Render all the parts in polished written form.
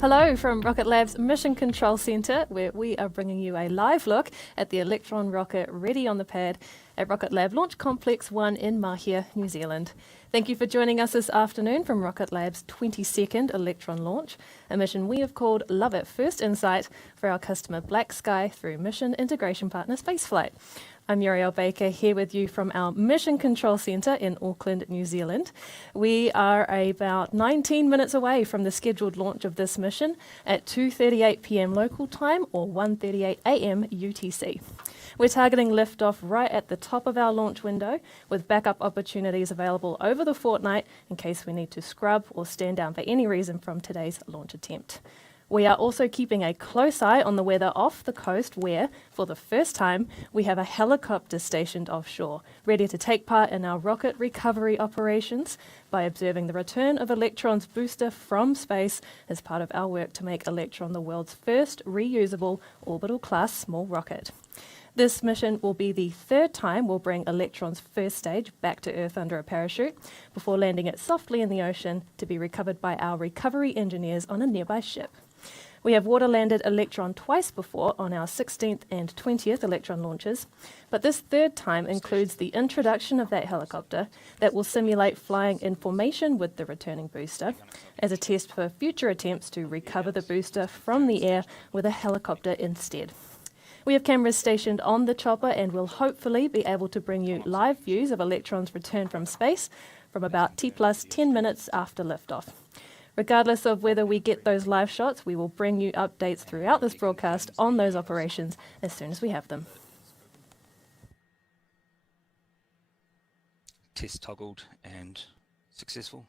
Hello from Rocket Lab's Mission Control Centre, where we are bringing you a live look at the Electron rocket ready on the pad at Rocket Lab Launch Complex 1 in Mahia, New Zealand. Thank you for joining us this afternoon from Rocket Lab's 22nd Electron launch, a mission we have called Love at First Insight for our customer BlackSky through mission integration partner Spaceflight. I'm Muriel Baker here with you from our Mission Control Centre in Auckland, New Zealand. We are about 19 minutes away from the scheduled launch of this mission at 2:38 p.m. local time or 1:38 a.m. UTC. We're targeting liftoff right at the top of our launch window with backup opportunities available over the fortnight in case we need to scrub or stand down for any reason from today's launch attempt. We are also keeping a close eye on the weather off the coast where, for the first time, we have a helicopter stationed offshore, ready to take part in our rocket recovery operations by observing the return of Electron's booster from space as part of our work to make Electron the world's first reusable orbital class small rocket. This mission will be the third time we'll bring Electron's first stage back to Earth under a parachute before landing it softly in the ocean to be recovered by our recovery engineers on a nearby ship. We have water-landed Electron twice before on our 16th and 20th Electron launches, but this third time includes the introduction of that helicopter that will simulate flying in formation with the returning booster as a test for future attempts to recover the booster from the air with a helicopter instead. We have cameras stationed on the chopper and will hopefully be able to bring you live views of Electron's return from space from about T+10 minutes after liftoff. Regardless of whether we get those live shots, we will bring you updates throughout this broadcast on those operations as soon as we have them. Test toggled and successful.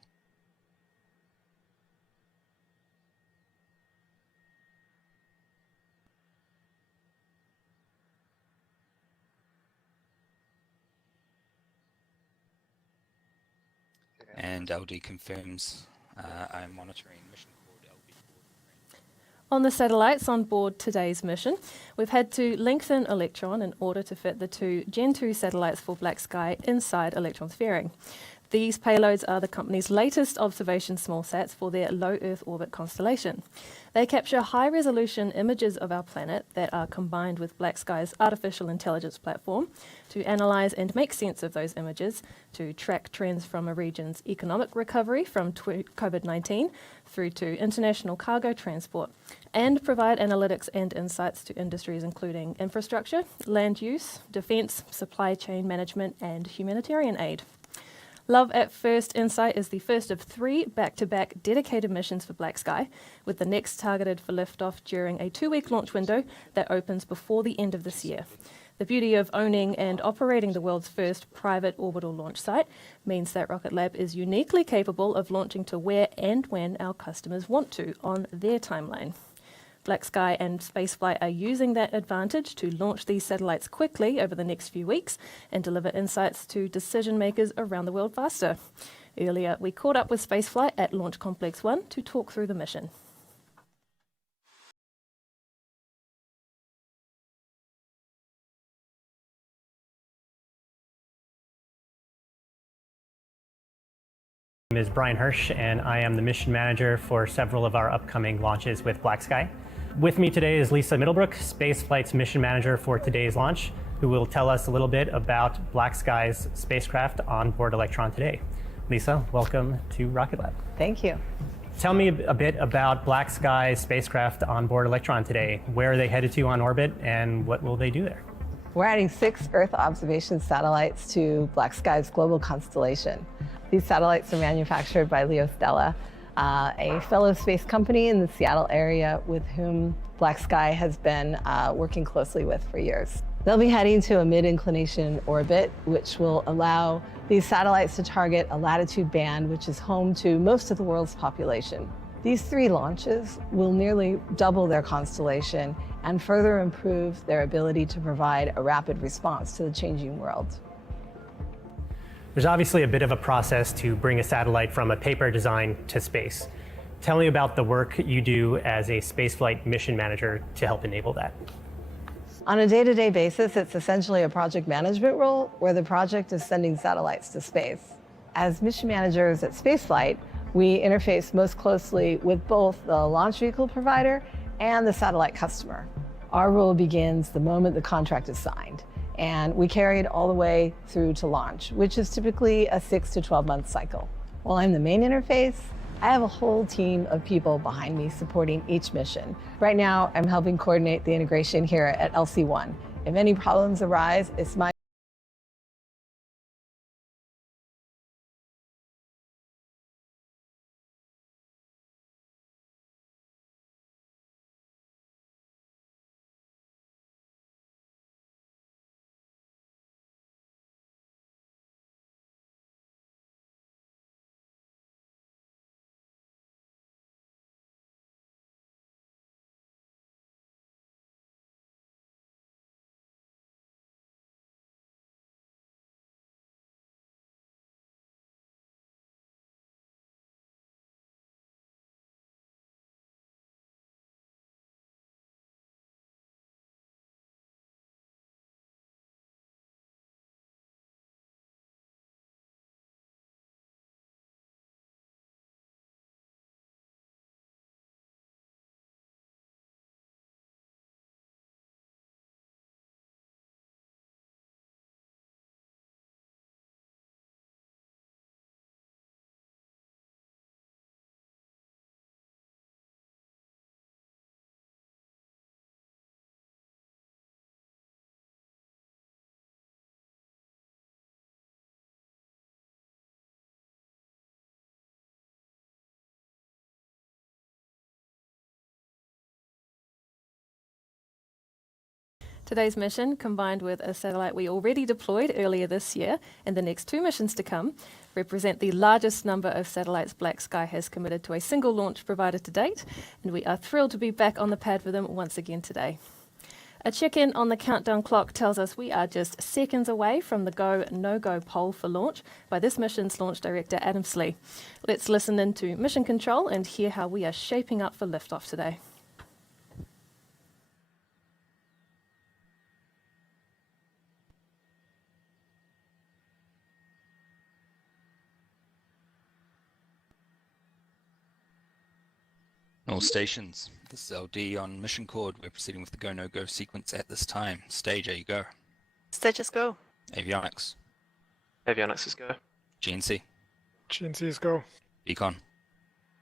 And LD confirms I'm monitoring mission called LB. On the satellites on board today's mission, we've had to lengthen Electron in order to fit the two Gen 2 satellites for BlackSky inside Electron's fairing. These payloads are the company's latest observation smallsats for their low Earth orbit constellation. They capture high-resolution images of our planet that are combined with BlackSky's artificial intelligence platform to analyse and make sense of those images, to track trends from a region's economic recovery from COVID-19 through to international cargo transport, and provide analytics and insights to industries including infrastructure, land use, defence, supply chain management, and humanitarian aid. Love at First Insight is the first of 3 back-to-back dedicated missions for BlackSky, with the next targeted for liftoff during a 2-week launch window that opens before the end of this year. The beauty of owning and operating the world's first private orbital launch site means that Rocket Lab is uniquely capable of launching to where and when our customers want to on their timeline. BlackSky and Spaceflight are using that advantage to launch these satellites quickly over the next few weeks and deliver insights to decision makers around the world faster. Earlier, we caught up with Spaceflight at Launch Complex 1 to talk through the mission. My name is Brian Hirsch, and I am the mission manager for several of our upcoming launches with BlackSky. With me today is Lisa Middlebrook, Spaceflight's mission manager for today's launch, who will tell us a little bit about BlackSky's spacecraft on board Electron today. Lisa, welcome to Rocket Lab. Thank you. Tell me a bit about BlackSky's spacecraft on board Electron today. Where are they headed to on orbit, and what will they do there? We're adding 6 Earth observation satellites to BlackSky's global constellation. These satellites are manufactured by LeoStella, a fellow space company in the Seattle area with whom BlackSky has been working closely with for years. They'll be heading to a mid-inclination orbit, which will allow these satellites to target a latitude band which is home to most of the world's population. These 3 launches will nearly double their constellation and further improve their ability to provide a rapid response to the changing world. There's obviously a bit of a process to bring a satellite from a paper design to space. Tell me about the work you do as a spaceflight mission manager to help enable that. On a day-to-day basis, it's essentially a project management role where the project is sending satellites to space. As mission managers at Spaceflight, We interface most closely with both the launch vehicle provider and the satellite customer. Our role begins the moment the contract is signed, and we carry it all the way through to launch, which is typically a 6 to 12 month cycle. While I'm the main interface, I have a whole team of people behind me supporting each mission. Right now, I'm helping coordinate the integration here at LC1. If any problems arise, it's my Today's mission, combined with a satellite we already deployed earlier this year and the next 2 missions to come, represent the largest number of satellites BlackSky has committed to a single launch provider to date, and we are thrilled to be back on the pad with them once again today. A check-in on the countdown clock tells us we are just seconds away from the go, no-go poll for launch by this mission's launch director, Adam Slee. Let's listen into mission control and hear how we are shaping up for liftoff today. All stations, this is LD on mission cord. We're proceeding with the go, no-go sequence at this time. Stage, you go. Stages go. Avionics. Avionics is go. GNC. GNC is go. Beacon.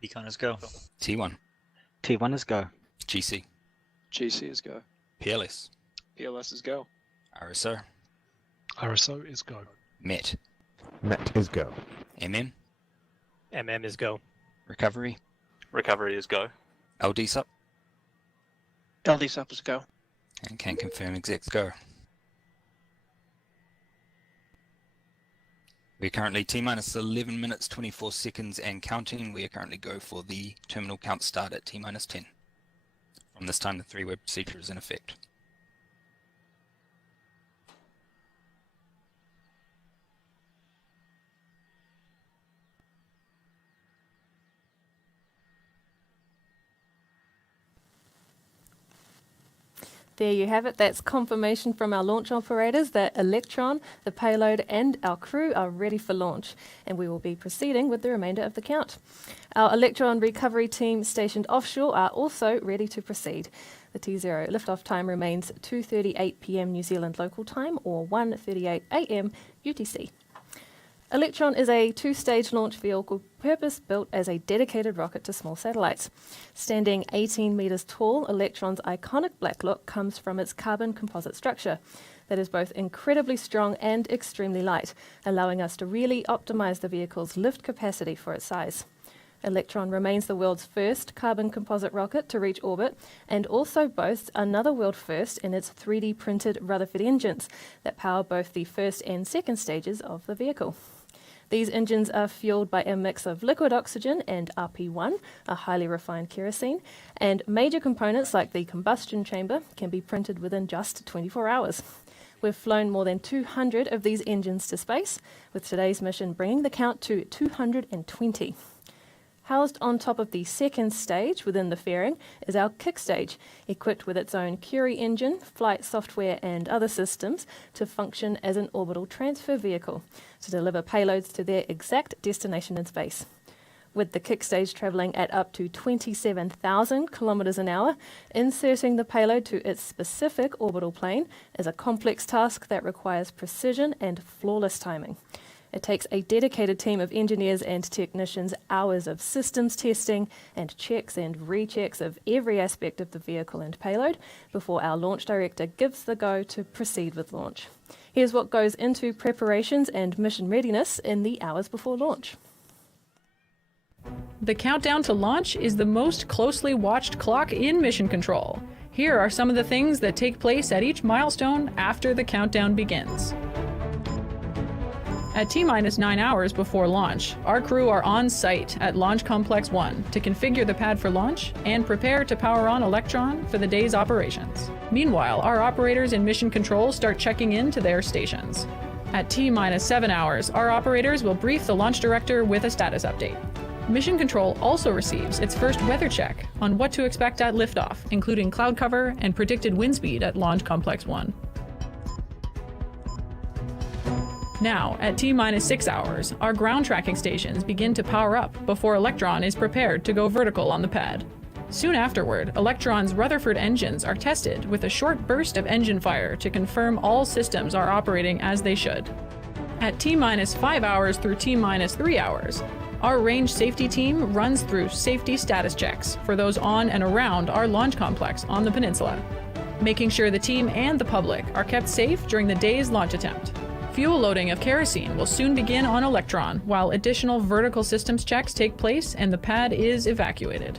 Beacon is go. T1. T1 is go. GC. GC is go. PLS. PLS is go. RSO. RSO is go. MET. Met is go. MM. MM is go. Recovery. Recovery is go. LD sup. LD sub is go. And can confirm execs go. We're currently T-minus 11 minutes 24 seconds and counting. We are currently go for the terminal count start at T-minus 10. From this time, the 3-way procedure is in effect. There you have it. That's confirmation from our launch operators that Electron, the payload, and our crew are ready for launch, and we will be proceeding with the remainder of the count. Our Electron recovery team stationed offshore are also ready to proceed. The T0 liftoff time remains 2:38 p.m. New Zealand local time or 1:38 a.m. UTC. Electron is a 2-stage launch vehicle purpose-built as a dedicated rocket to small satellites. Standing 18 metres tall, Electron's iconic black look comes from its carbon composite structure that is both incredibly strong and extremely light, allowing us to really optimise the vehicle's lift capacity for its size. Electron remains the world's first carbon composite rocket to reach orbit and also boasts another world first in its 3D printed Rutherford engines that power both the first and second stages of the vehicle. These engines are fueled by a mix of liquid oxygen and RP1, a highly refined kerosene, and major components like the combustion chamber can be printed within just 24 hours. We've flown more than 200 of these engines to space, with today's mission bringing the count to 220. Housed on top of the second stage within the fairing is our kick stage, equipped with its own Curie engine, flight software and other systems to function as an orbital transfer vehicle to deliver payloads to their exact destination in space. with the kick stage travelling at up to 27,000 kilometres an hour. Inserting the payload to its specific orbital plane is a complex task that requires precision and flawless timing. It takes a dedicated team of engineers and technicians, hours of systems testing and checks and rechecks of every aspect of the vehicle and payload before our launch director gives the go to proceed with launch. Here's what goes into preparations and mission readiness in the hours before launch. The countdown to launch is the most closely watched clock in mission control. Here are some of the things that take place at each milestone after the countdown begins. At T-minus 9 hours before launch, our crew are on site at Launch Complex 1 to configure the pad for launch and prepare to power on Electron for the day's operations. Meanwhile, our operators in mission control start checking in to their stations. At T-minus 7 hours, our operators will brief the launch director with a status update. Mission Control also receives its first weather check on what to expect at liftoff, including cloud cover and predicted wind speed at Launch Complex 1. Now, at T-minus 6 hours, our ground tracking stations begin to power up before Electron is prepared to go vertical on the pad. Soon afterward, Electron's Rutherford engines are tested with a short burst of engine fire to confirm all systems are operating as they should. At T-minus 5 hours through T-minus 3 hours, our range safety team runs through safety status checks for those on and around our launch complex on the peninsula, making sure the team and the public are kept safe during the day's launch attempt. Fuel loading of kerosene will soon begin on Electron, while additional vertical systems checks take place and the pad is evacuated.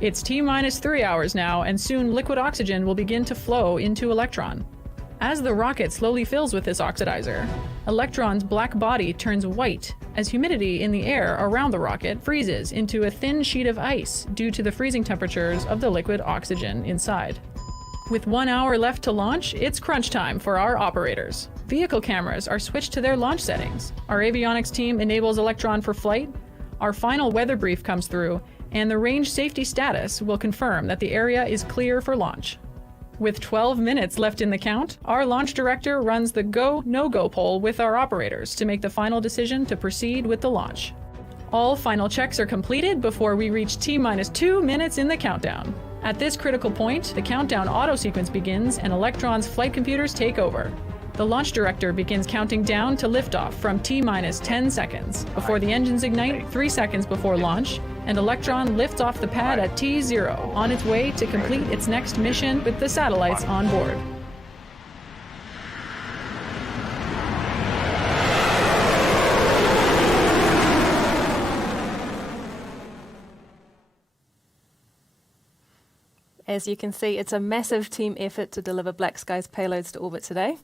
It's T-minus 3 hours now, and soon liquid oxygen will begin to flow into Electron. As the rocket slowly fills with this oxidizer, Electron's black body turns white as humidity in the air around the rocket freezes into a thin sheet of ice due to the freezing temperatures of the liquid oxygen inside. With 1 hour left to launch, it's crunch time for our operators. Vehicle cameras are switched to their launch settings. Our avionics team enables Electron for flight. Our final weather brief comes through, and the range safety status will confirm that the area is clear for launch. With 12 minutes left in the count, our launch director runs the go, no-go poll with our operators to make the final decision to proceed with the launch. All final checks are completed before we reach T-minus 2 minutes in the countdown. At this critical point, the countdown auto sequence begins and Electron's flight computers take over. The launch director begins counting down to liftoff from T-minus 10 seconds before the engines ignite 3 seconds before launch, and Electron lifts off the pad at T0 on its way to complete its next mission with the satellites on board. As you can see, it's a massive team effort to deliver BlackSky's payloads to orbit today.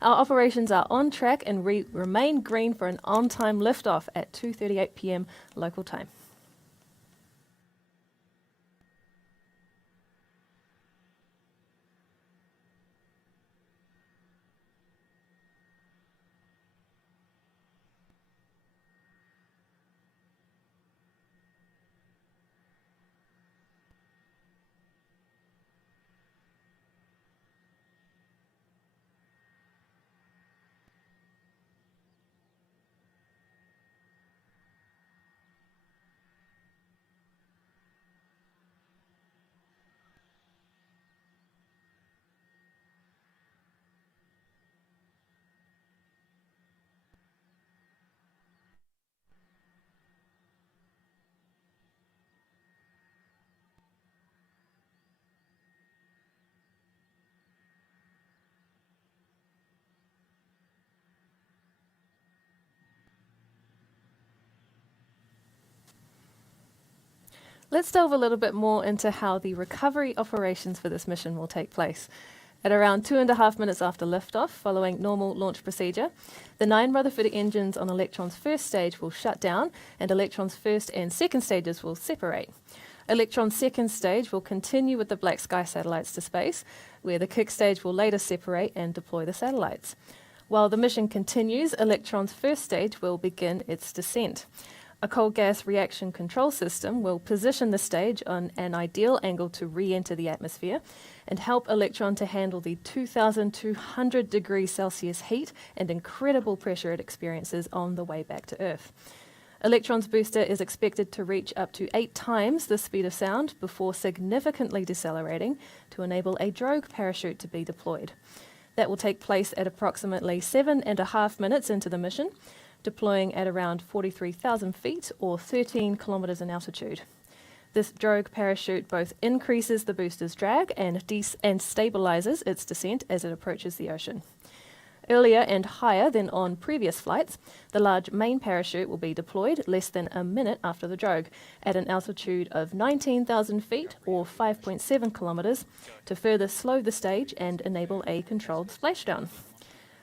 Our operations are on track and remain green for an on-time liftoff at 2:38 p.m. local time. Let's delve a little bit more into how the recovery operations for this mission will take place. At around 2.5 minutes after liftoff, following normal launch procedure, the 9 Rutherford engines on Electron's first stage will shut down and Electron's first and second stages will separate. Electron's second stage will continue with the BlackSky satellites to space, where the kick stage will later separate and deploy the satellites. While the mission continues, Electron's first stage will begin its descent. A cold gas reaction control system will position the stage on an ideal angle to re-enter the atmosphere and help Electron to handle the 2,200 degrees Celsius heat and incredible pressure it experiences on the way back to Earth. Electron's booster is expected to reach up to 8 times the speed of sound before significantly decelerating to enable a drogue parachute to be deployed. That will take place at approximately 7.5 minutes into the mission, deploying at around 43,000 feet or 13 kilometers in altitude. This drogue parachute both increases the booster's drag and stabilizes its descent as it approaches the ocean. Earlier and higher than on previous flights, the large main parachute will be deployed less than a minute after the drogue at an altitude of 19,000 feet or 5.7 kilometers to further slow the stage and enable a controlled splashdown.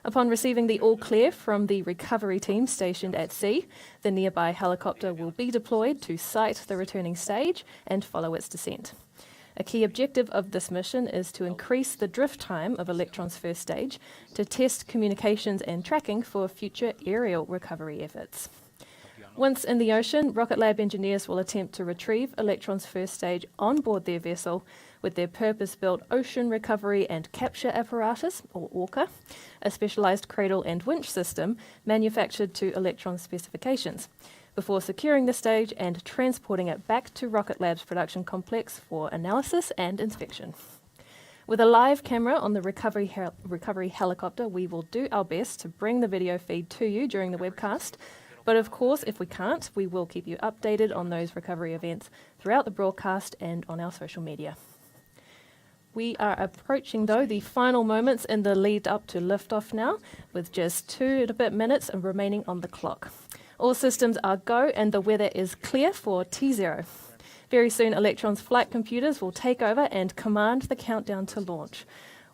Upon receiving the all clear from the recovery team stationed at sea, the nearby helicopter will be deployed to sight the returning stage and follow its descent. A key objective of this mission is to increase the drift time of Electron's first stage to test communications and tracking for future aerial recovery efforts. Once in the ocean, Rocket Lab engineers will attempt to retrieve Electron's first stage on board their vessel with their purpose-built Ocean Recovery and Capture Apparatus, or ORCA, a specialized cradle and winch system manufactured to Electron specifications, before securing the stage and transporting it back to Rocket Lab's production complex for analysis and inspection. With a live camera on the recovery helicopter, we will do our best to bring the video feed to you during the webcast. But of course, if we can't, we will keep you updated on those recovery events throughout the broadcast and on our social media. We are approaching, though, the final moments in the lead up to liftoff now, with just 2 and a bit minutes remaining on the clock. All systems are go and the weather is clear for T0. Very soon, Electron's flight computers will take over and command the countdown to launch.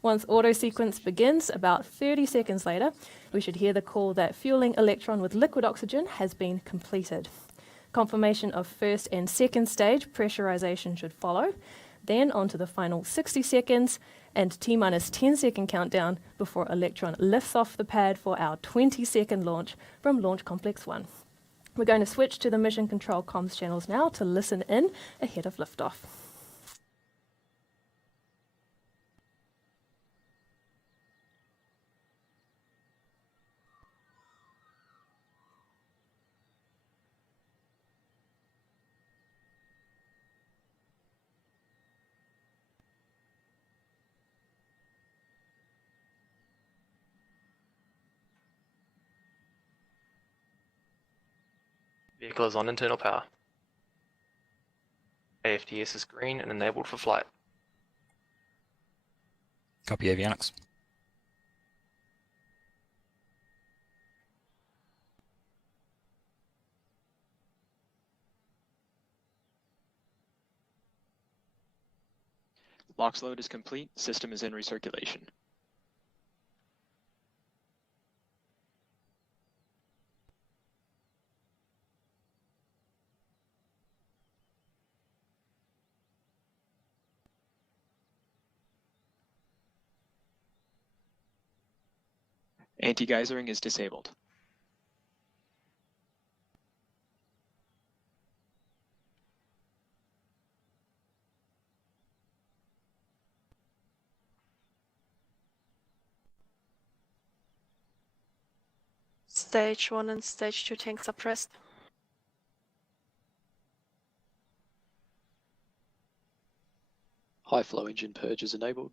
Once auto sequence begins, about 30 seconds later, we should hear the call that fueling Electron with liquid oxygen has been completed. Confirmation of first and second stage pressurization should follow, then on to the final 60 seconds and T-minus 10-second countdown before Electron lifts off the pad for our 20-second launch from Launch Complex 1. We're going to switch to the mission control comms channels now to listen in ahead of liftoff. Vehicle is on internal power. AFTS is green and enabled for flight. Copy avionics. LOX load is complete. System is in recirculation. Anti-geysering is disabled. Stage 1 and Stage 2 tanks are pressed. High flow engine purge is enabled.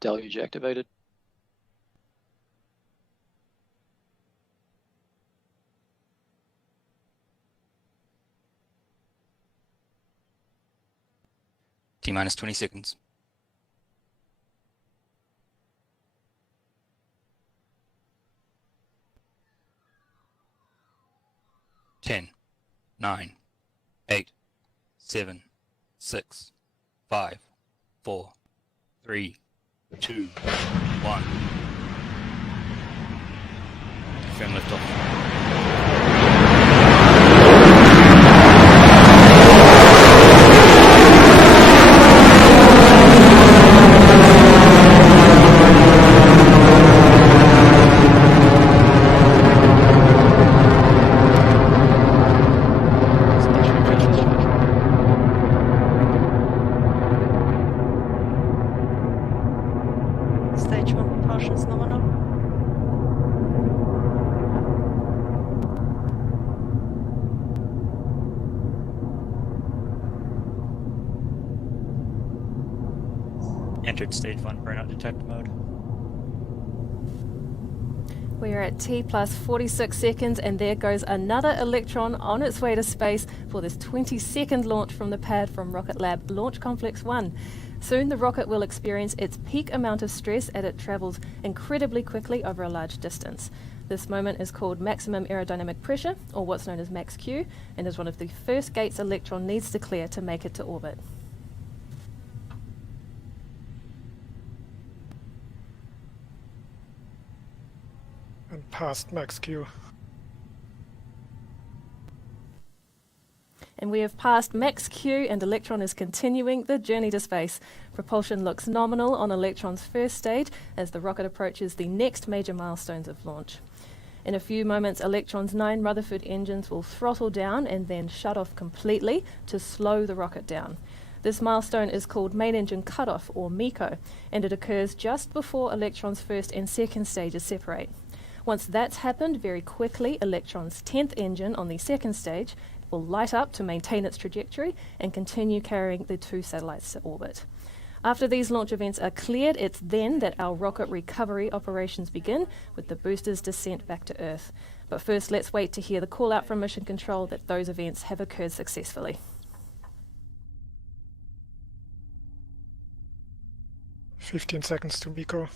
Deluge activated. T-minus 20 seconds. Ten, 9, 8, 7, 6, 5, 4, 3, 2, 1. Confirm liftoff. control. Entered stage 1 burnout detect mode. We are at T plus 46 seconds, and there goes another Electron on its way to space for this 22nd launch from the pad from Rocket Lab Launch Complex 1. Soon the rocket will experience its peak amount of stress as it travels incredibly quickly over a large distance. This moment is called maximum aerodynamic pressure, or what's known as max Q, and is one of the first gates Electron needs to clear to make it to orbit. And past max Q. And we have passed max Q, and Electron is continuing the journey to space. Propulsion looks nominal on Electron's first stage as the rocket approaches the next major milestones of launch. In a few moments, Electron's 9 Rutherford engines will throttle down and then shut off completely to slow the rocket down. This milestone is called main engine cutoff, or MECO, and it occurs just before Electron's first and second stages separate. Once that's happened, very quickly, Electron's 10th engine on the second stage will light up to maintain its trajectory and continue carrying the 2 satellites to orbit. After these launch events are cleared, it's then that our rocket recovery operations begin with the boosters' descent back to Earth. But first, let's wait to hear the call out from Mission Control that those events have occurred successfully. 15 seconds to MECO.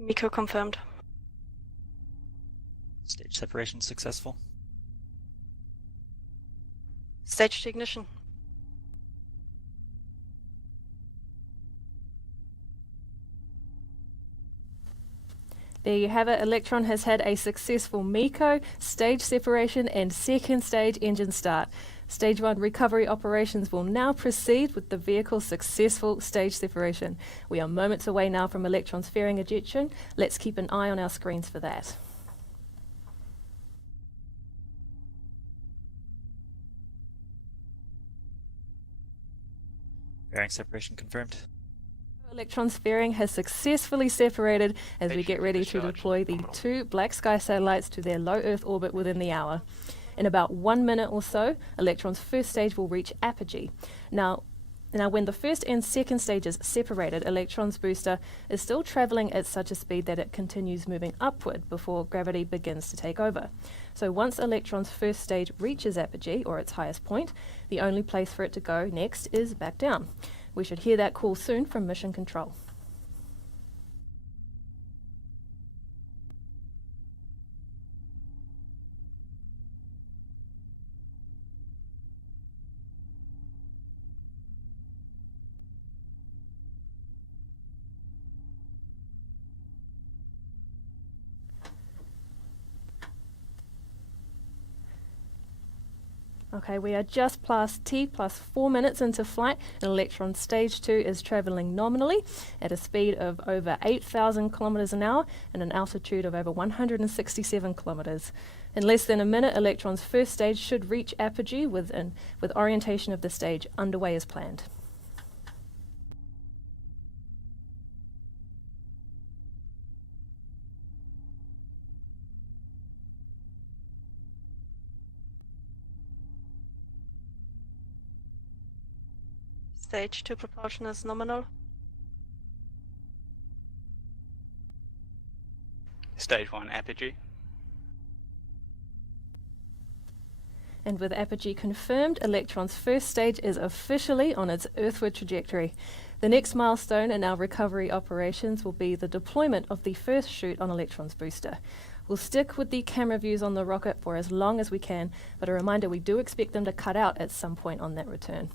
MECO confirmed. Stage separation successful. Stage to ignition. There you have it. Electron has had a successful MECO, stage separation, and second stage engine start. Stage 1 recovery operations will now proceed with the vehicle's successful stage separation. We are moments away now from Electron's fairing ejection. Let's keep an eye on our screens for that. Bearing separation confirmed. Electron's fairing has successfully separated as we get ready to Discharge. deploy the 2 BlackSky satellites to their low Earth orbit within the hour. In about 1 minute or so, Electron's first stage will reach apogee. Now, when the first and second stages separated, Electron's booster is still traveling at such a speed that it continues moving upward before gravity begins to take over. So once Electron's first stage reaches apogee, or its highest point, the only place for it to go next is back down. We should hear that call soon from Mission Control. Okay, we are just past T plus 4 minutes into flight, and Electron stage 2 is traveling nominally at a speed of over 8,000 kilometers an hour and an altitude of over 167 kilometers. In less than a minute, Electron's first stage should reach apogee with orientation of the stage underway as planned. Stage 2 propulsion is nominal. Stage 1 apogee. And with apogee confirmed, Electron's first stage is officially on its earthward trajectory. The next milestone in our recovery operations will be the deployment of the first chute on Electron's booster. We'll stick with the camera views on the rocket for as long as we can, but a reminder, we do expect them to cut out at some point on that return.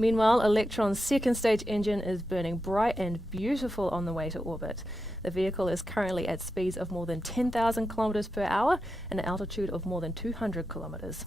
Meanwhile, Electron's second stage engine is burning bright and beautiful on the way to orbit. The vehicle is currently at speeds of more than 10,000 kilometers per hour and an altitude of more than 200 kilometers.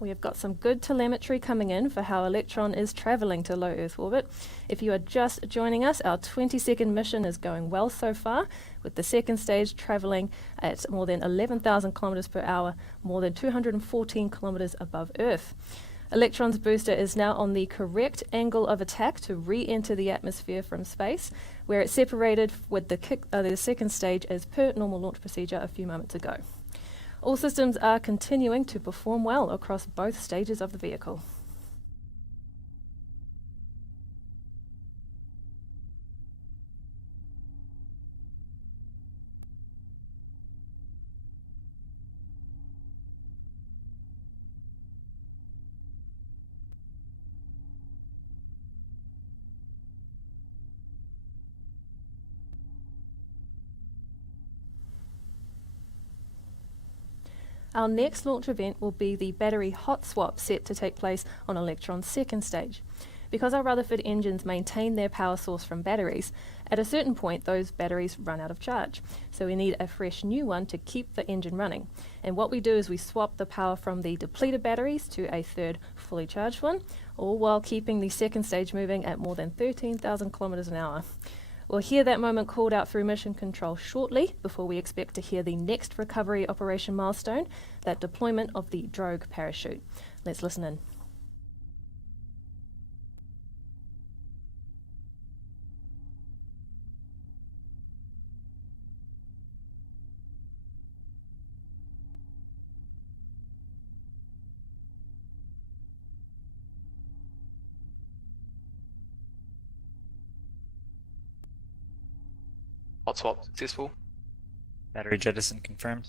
We have got some good telemetry coming in for how Electron is travelling to low Earth orbit. If you are just joining us, our 20-second mission is going well so far, with the second stage travelling at more than 11,000 kilometres per hour, more than 214 kilometres above Earth. Electron's booster is now on the correct angle of attack to re-enter the atmosphere from space, where it separated with the second stage as per normal launch procedure a few moments ago. All systems are continuing to perform well across both stages of the vehicle. Our next launch event will be the battery hot swap set to take place on Electron's second stage. Because our Rutherford engines maintain their power source from batteries, at a certain point those batteries run out of charge. So we need a fresh new one to keep the engine running. And what we do is we swap the power from the depleted batteries to a third fully charged one, all while keeping the second stage moving at more than 13,000 kilometers an hour. We'll hear that moment called out through mission control shortly, before we expect to hear the next recovery operation milestone, that deployment of the drogue parachute. Let's listen in. Hot swap successful. Battery jettison confirmed.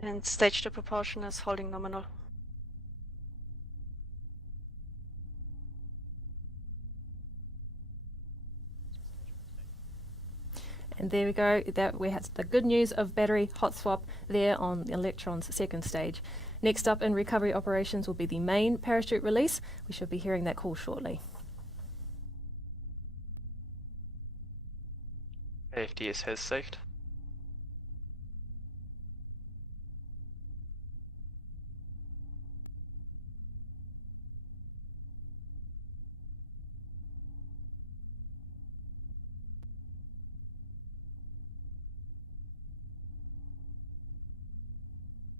And stage 2 propulsion is holding nominal. And there we go, that we had the good news of battery hot swap there on the Electron's second stage. Next up in recovery operations will be the main parachute release. We should be hearing that call shortly. AFDS has safed.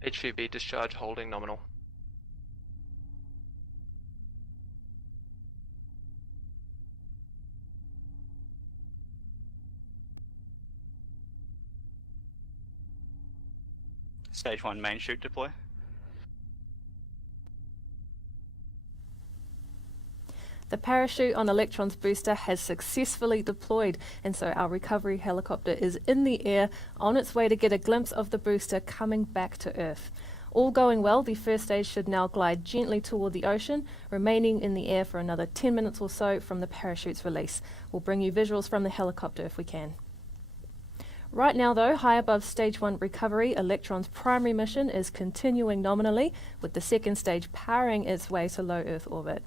HVB discharge holding nominal. Stage 1 main chute deploy. The parachute on Electron's booster has successfully deployed, and so our recovery helicopter is in the air on its way to get a glimpse of the booster coming back to Earth. All going well, the first stage should now glide gently toward the ocean, remaining in the air for another 10 minutes or so from the parachute's release. We'll bring you visuals from the helicopter if we can. Right now though, high above stage 1 recovery, Electron's primary mission is continuing nominally, with the second stage powering its way to low Earth orbit.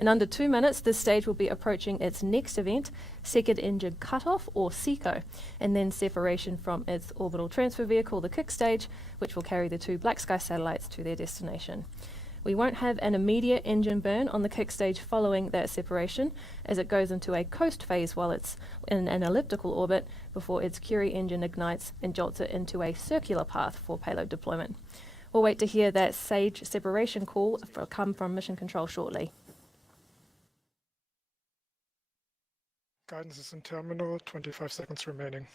In under 2 minutes, this stage will be approaching its next event, second engine cutoff, or SECO, and then separation from its orbital transfer vehicle, the kick stage, which will carry the 2 BlackSky satellites to their destination. We won't have an immediate engine burn on the kick stage following that separation, as it goes into a coast phase while it's in an elliptical orbit before its Curie engine ignites and jolts it into a circular path for payload deployment. We'll wait to hear that stage separation call come from mission control shortly. Guidance is in terminal, 25 seconds remaining.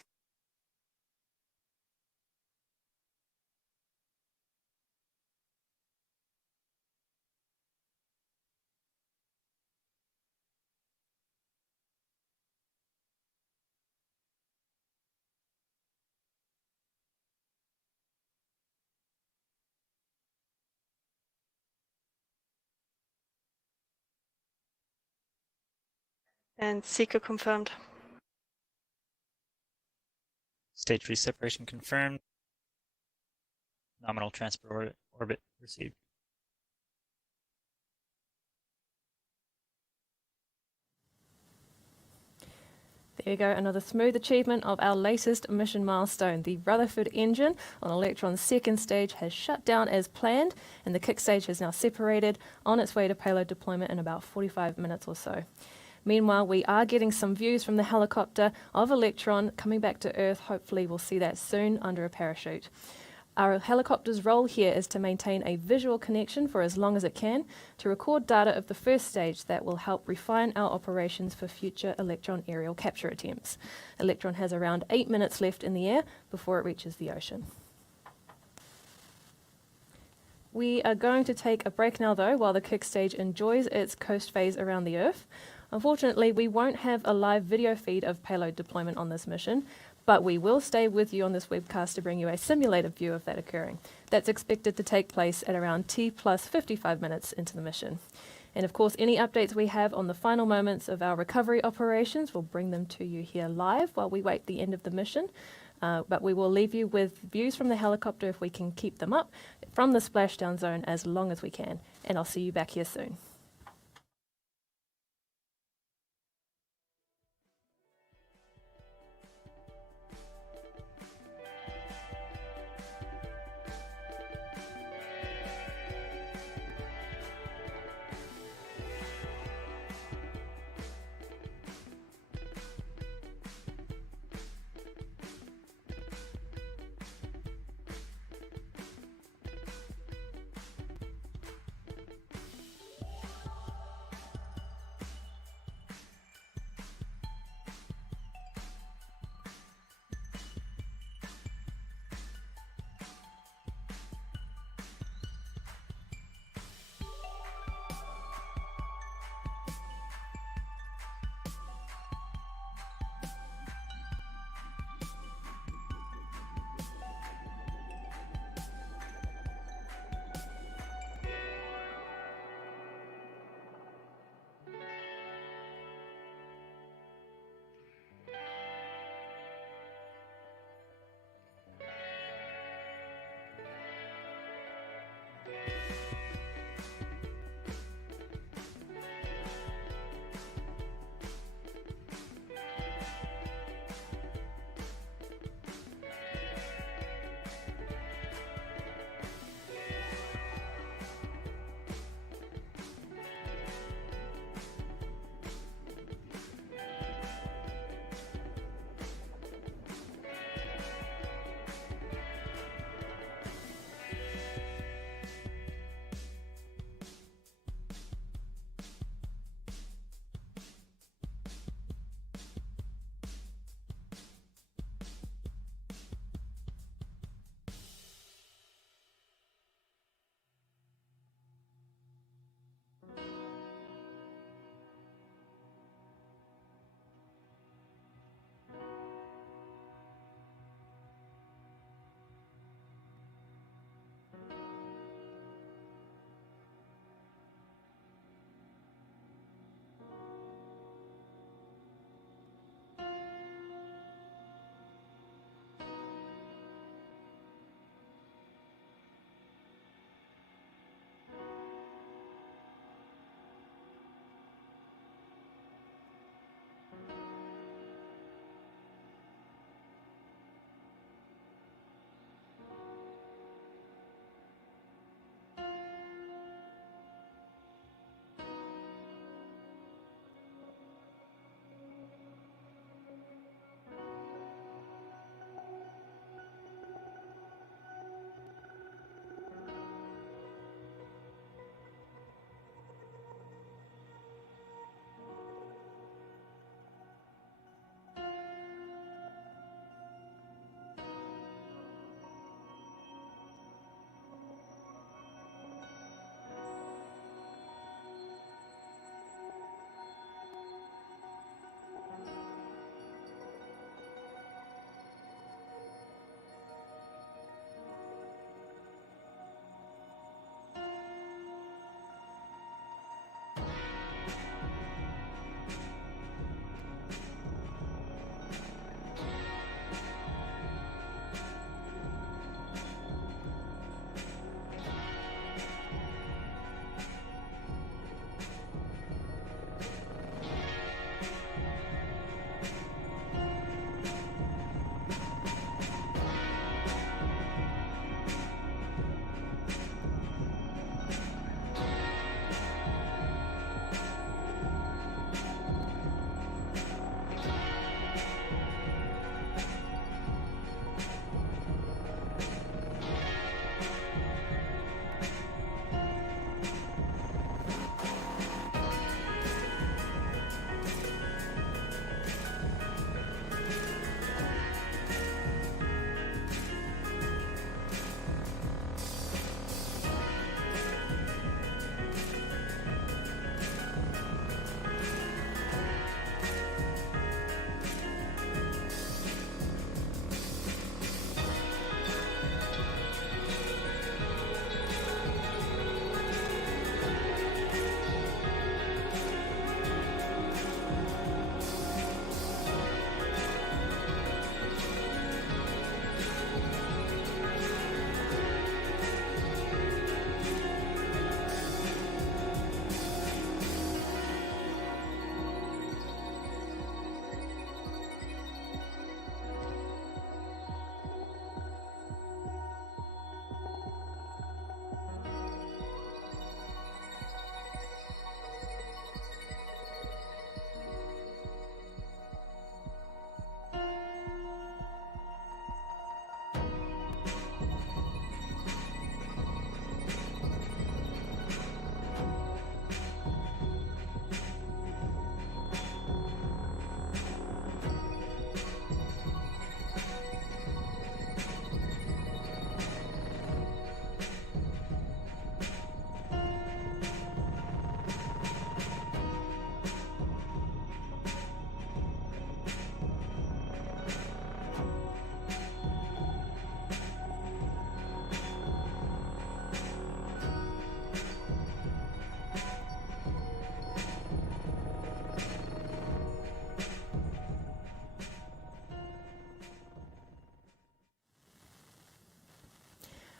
And seeker confirmed. Stage 3 separation confirmed. Nominal transfer orbit received. There we go, another smooth achievement of our latest mission milestone. The Rutherford engine on Electron's second stage has shut down as planned, and the kick stage has now separated on its way to payload deployment in about 45 minutes or so. Meanwhile, we are getting some views from the helicopter of Electron coming back to Earth. Hopefully we'll see that soon under a parachute. Our helicopter's role here is to maintain a visual connection for as long as it can, to record data of the first stage that will help refine our operations for future Electron aerial capture attempts. Electron has around 8 minutes left in the air before it reaches the ocean. We are going to take a break now though, while the kick stage enjoys its coast phase around the Earth. Unfortunately, we won't have a live video feed of payload deployment on this mission, but we will stay with you on this webcast to bring you a simulated view of that occurring. That's expected to take place at around T plus 55 minutes into the mission. And of course, any updates we have on the final moments of our recovery operations, we'll bring them to you here live while we wait the end of the mission. But we will leave you with views from the helicopter if we can keep them up from the splashdown zone as long as we can. And I'll see you back here soon.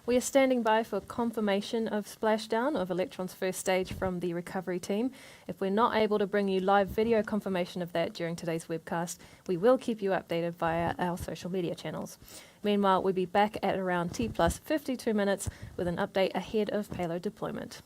We are standing by for confirmation of splashdown of Electron's first stage from the recovery team. If we're not able to bring you live video confirmation of that during today's webcast, we will keep you updated via our social media channels. Meanwhile, we'll be back at around T plus 52 minutes with an update ahead of payload deployment.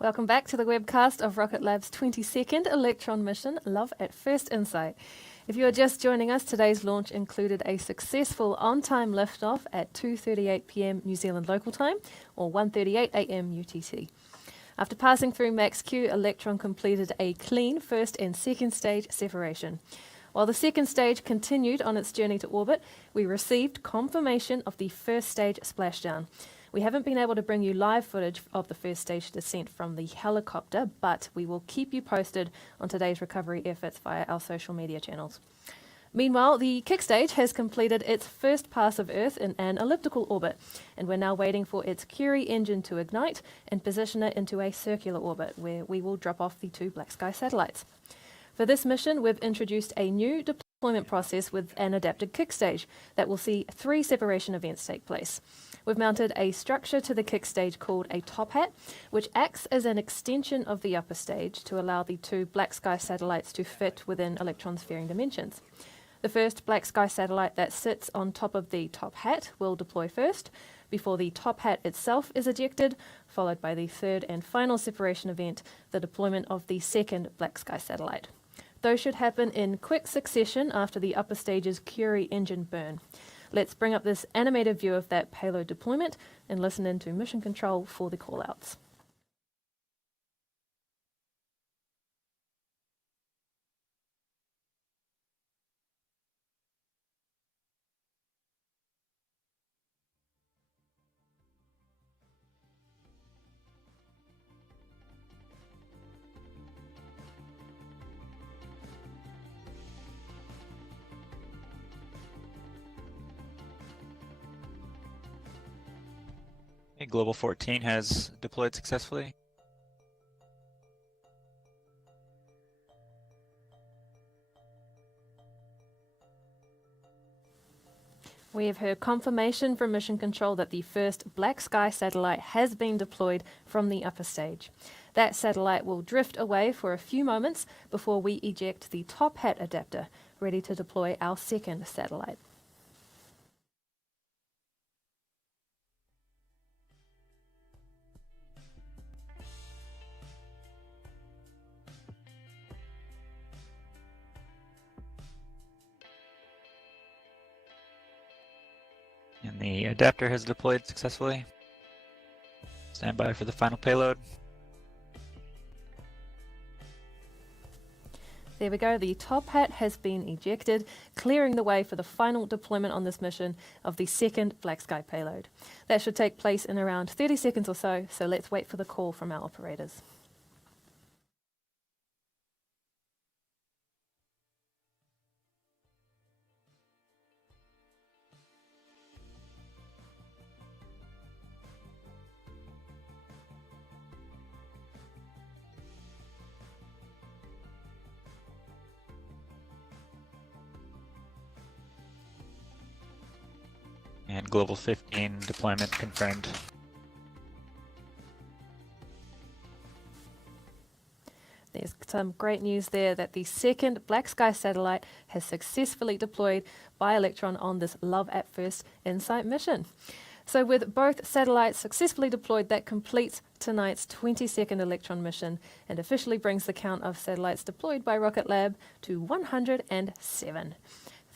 Welcome back to the webcast of Rocket Lab's 22nd Electron mission, Love at First Insight. If you are just joining us, today's launch included a successful on-time liftoff at 2:38 p.m. New Zealand local time, or 1:38 a.m. UTC. After passing through max Q, Electron completed a clean first and second stage separation. While the second stage continued on its journey to orbit, we received confirmation of the first stage splashdown. We haven't been able to bring you live footage of the first stage descent from the helicopter, but we will keep you posted on today's recovery efforts via our social media channels. Meanwhile, the kick stage has completed its first pass of Earth in an elliptical orbit, and we're now waiting for its Curie engine to ignite and position it into a circular orbit, where we will drop off the 2 BlackSky satellites. For this mission, we've introduced a new deployment process with an adapted kick stage that will see 3 separation events take place. We've mounted a structure to the kick stage called a top hat, which acts as an extension of the upper stage to allow the 2 BlackSky satellites to fit within Electron's varying dimensions. The first BlackSky satellite that sits on top of the top hat will deploy first, before the top hat itself is ejected, followed by the third and final separation event, the deployment of the second BlackSky satellite. Those should happen in quick succession after the upper stage's Curie engine burn. Let's bring up this animated view of that payload deployment and listen into mission control for the callouts. Global 14 has deployed successfully. We have heard confirmation from Mission Control that the first BlackSky satellite has been deployed from the upper stage. That satellite will drift away for a few moments before we eject the top hat adapter, ready to deploy our second satellite. And the adapter has deployed successfully. Stand by for the final payload. There we go, the top hat has been ejected, clearing the way for the final deployment on this mission of the second BlackSky payload. That should take place in around 30 seconds or so let's wait for the call from our operators. And Global 15 deployment confirmed. There's some great news there that the second BlackSky satellite has successfully deployed by Electron on this Love at First Insight mission. So with both satellites successfully deployed, that completes tonight's 22nd Electron mission and officially brings the count of satellites deployed by Rocket Lab to 107.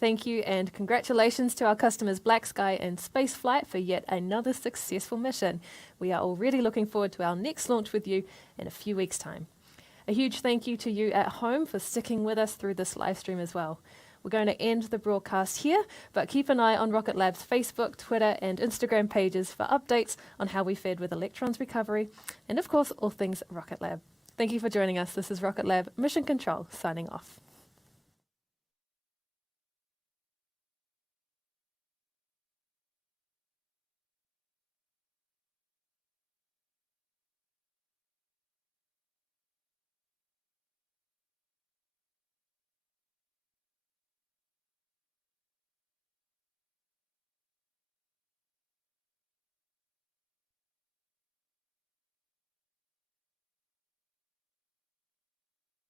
Thank you and congratulations to our customers BlackSky and Spaceflight for yet another successful mission. We are already looking forward to our next launch with you in a few weeks' time. A huge thank you to you at home for sticking with us through this live stream as well. We're going to end the broadcast here, but keep an eye on Rocket Lab's Facebook, Twitter and Instagram pages for updates on how we fared with Electron's recovery and of course all things Rocket Lab. Thank you for joining us. This is Rocket Lab Mission Control signing off.